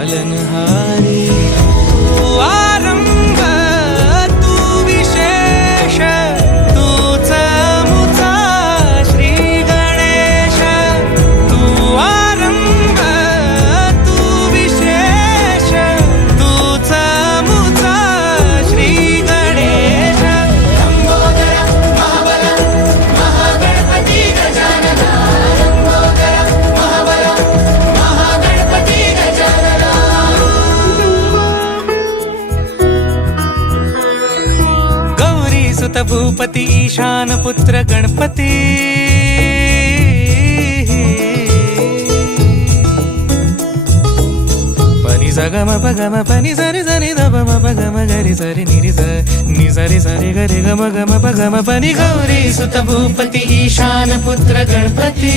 पालनहारी तू आरंभ तू विशेष तूच मुचा श्री गणेश तू आरंभ तू विशेष तूच मुचा श्री गणेश लंबोदर महाबल महागणपती गजानन लंबोदर महाबल महागणपती गजानन सुत भूपती ईशान पुत्र गणपती पनि सगम पगम पनि सरि सरि ध म पगम गरि सरि नि सरि सरि गरि गम गम पगम पनि गौरी सुत भूपती ईशान पुत्र गणपती।